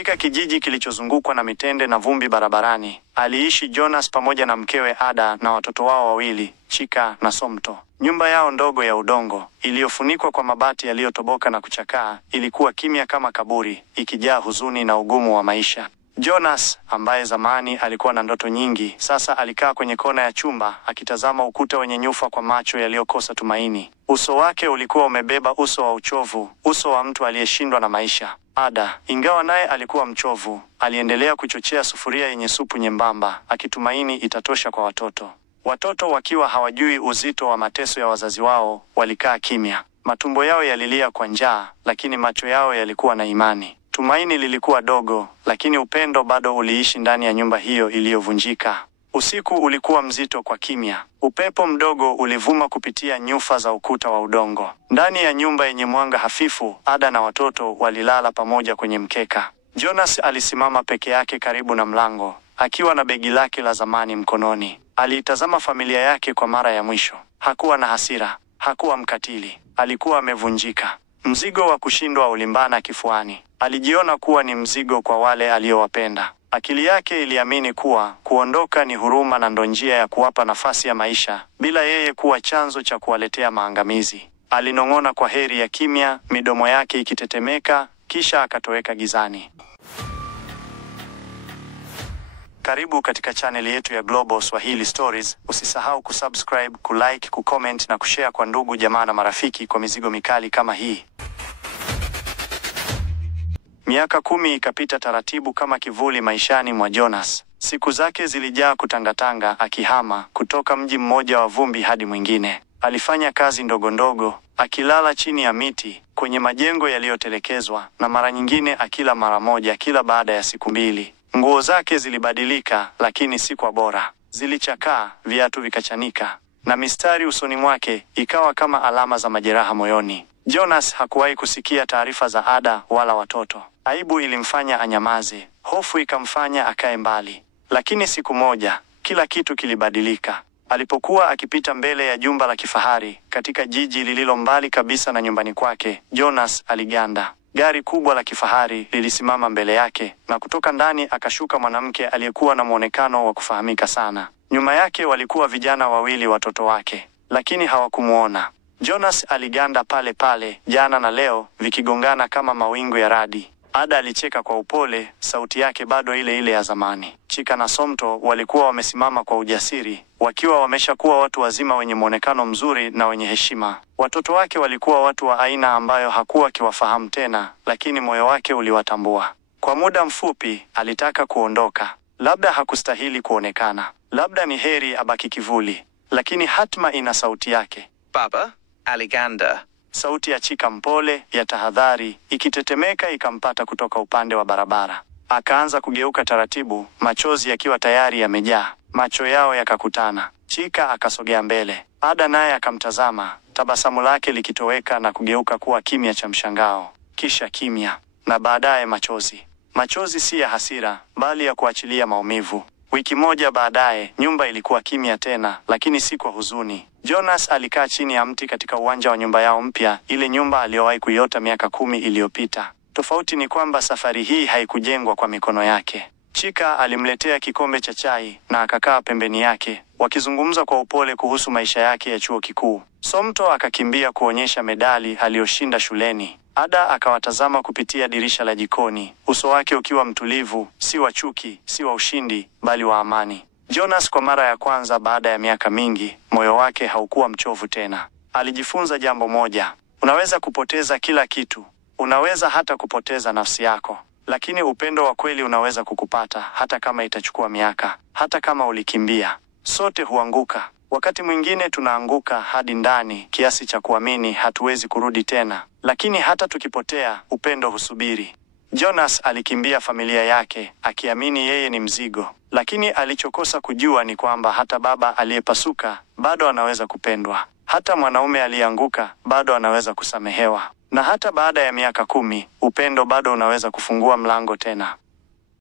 Katika kijiji kilichozungukwa na mitende na vumbi barabarani, aliishi Jonas pamoja na mkewe Ada na watoto wao wawili, Chika na Somto. Nyumba yao ndogo ya udongo, iliyofunikwa kwa mabati yaliyotoboka na kuchakaa, ilikuwa kimya kama kaburi, ikijaa huzuni na ugumu wa maisha. Jonas, ambaye zamani alikuwa na ndoto nyingi, sasa alikaa kwenye kona ya chumba, akitazama ukuta wenye nyufa kwa macho yaliyokosa tumaini. Uso wake ulikuwa umebeba uso wa uchovu, uso wa mtu aliyeshindwa na maisha. Ada, ingawa naye alikuwa mchovu, aliendelea kuchochea sufuria yenye supu nyembamba, akitumaini itatosha kwa watoto. Watoto wakiwa hawajui uzito wa mateso ya wazazi wao, walikaa kimya. Matumbo yao yalilia kwa njaa, lakini macho yao yalikuwa na imani. Tumaini lilikuwa dogo, lakini upendo bado uliishi ndani ya nyumba hiyo iliyovunjika. Usiku ulikuwa mzito kwa kimya. Upepo mdogo ulivuma kupitia nyufa za ukuta wa udongo. Ndani ya nyumba yenye mwanga hafifu, Ada na watoto walilala pamoja kwenye mkeka. Jonas alisimama peke yake karibu na mlango, akiwa na begi lake la zamani mkononi. Aliitazama familia yake kwa mara ya mwisho. Hakuwa na hasira, hakuwa mkatili. Alikuwa amevunjika. Mzigo wa kushindwa ulimbana kifuani. Alijiona kuwa ni mzigo kwa wale aliowapenda. Akili yake iliamini kuwa kuondoka ni huruma na ndo njia ya kuwapa nafasi ya maisha, bila yeye kuwa chanzo cha kuwaletea maangamizi. Alinong'ona kwa heri ya kimya, midomo yake ikitetemeka, kisha akatoweka gizani. Karibu katika chaneli yetu ya Global Swahili Stories. Usisahau kusubscribe, kulike, kucomment na kushare kwa ndugu, jamaa na marafiki kwa mizigo mikali kama hii. Miaka 10 ikapita taratibu kama kivuli maishani mwa Jonas. Siku zake zilijaa kutangatanga, akihama kutoka mji mmoja wa vumbi hadi mwingine. Alifanya kazi ndogo ndogo, akilala chini ya miti, kwenye majengo yaliyotelekezwa, na mara nyingine akila mara moja kila baada ya siku 2. Nguo zake zilibadilika, lakini si kwa bora. Zilichakaa, viatu vikachanika, na mistari usoni mwake ikawa kama alama za majeraha moyoni. Jonas hakuwahi kusikia taarifa za Ada wala watoto. Aibu ilimfanya anyamaze, hofu ikamfanya akae mbali. Lakini siku moja, kila kitu kilibadilika. Alipokuwa akipita mbele ya jumba la kifahari katika jiji lililo mbali kabisa na nyumbani kwake, Jonas aliganda. Gari kubwa la kifahari lilisimama mbele yake, na kutoka ndani akashuka mwanamke aliyekuwa na muonekano wa kufahamika sana. Nyuma yake walikuwa vijana wawili, watoto wake, lakini hawakumuona. Jonas aliganda pale pale, jana na leo vikigongana kama mawingu ya radi. Ada alicheka kwa upole, sauti yake bado ile ile ya zamani. Chika na Somto walikuwa wamesimama kwa ujasiri, wakiwa wameshakuwa watu wazima wenye muonekano mzuri na wenye heshima. Watoto wake walikuwa watu wa aina ambayo hakuwa akiwafahamu tena, lakini moyo wake uliwatambua. Kwa muda mfupi alitaka kuondoka. Labda hakustahili kuonekana. Labda ni heri abaki kivuli. Lakini hatma ina sauti yake. Baba, aliganda. Sauti ya Chika mpole, ya tahadhari, ikitetemeka ikampata kutoka upande wa barabara. Akaanza kugeuka taratibu, machozi yakiwa tayari yamejaa. Macho yao yakakutana. Chika akasogea mbele. Ada naye akamtazama, tabasamu lake likitoweka na kugeuka kuwa kimya cha mshangao. Kisha kimya, na baadaye machozi. Machozi si ya hasira, bali ya kuachilia maumivu. Wiki moja baadaye, nyumba ilikuwa kimya tena, lakini si kwa huzuni. Jonas alikaa chini ya mti katika uwanja wa nyumba yao mpya, ile nyumba aliyowahi kuiota miaka 10 iliyopita. Tofauti ni kwamba safari hii haikujengwa kwa mikono yake. Chika alimletea kikombe cha chai na akakaa pembeni yake, wakizungumza kwa upole kuhusu maisha yake ya chuo kikuu. Somto akakimbia kuonyesha medali aliyoshinda shuleni. Ada akawatazama kupitia dirisha la jikoni, uso wake ukiwa mtulivu, si wa chuki, si wa ushindi, bali wa amani. Jonas kwa mara ya kwanza baada ya miaka mingi, moyo wake haukuwa mchovu tena. Alijifunza jambo moja: unaweza kupoteza kila kitu, unaweza hata kupoteza nafsi yako, lakini upendo wa kweli unaweza kukupata hata kama itachukua miaka, hata kama ulikimbia. Sote huanguka. Wakati mwingine tunaanguka hadi ndani kiasi cha kuamini hatuwezi kurudi tena, lakini hata tukipotea, upendo husubiri. Jonas alikimbia familia yake, akiamini yeye ni mzigo. Lakini alichokosa kujua ni kwamba hata baba aliyepasuka bado anaweza kupendwa. Hata mwanaume aliyeanguka bado anaweza kusamehewa. Na hata baada ya miaka 10, upendo bado unaweza kufungua mlango tena.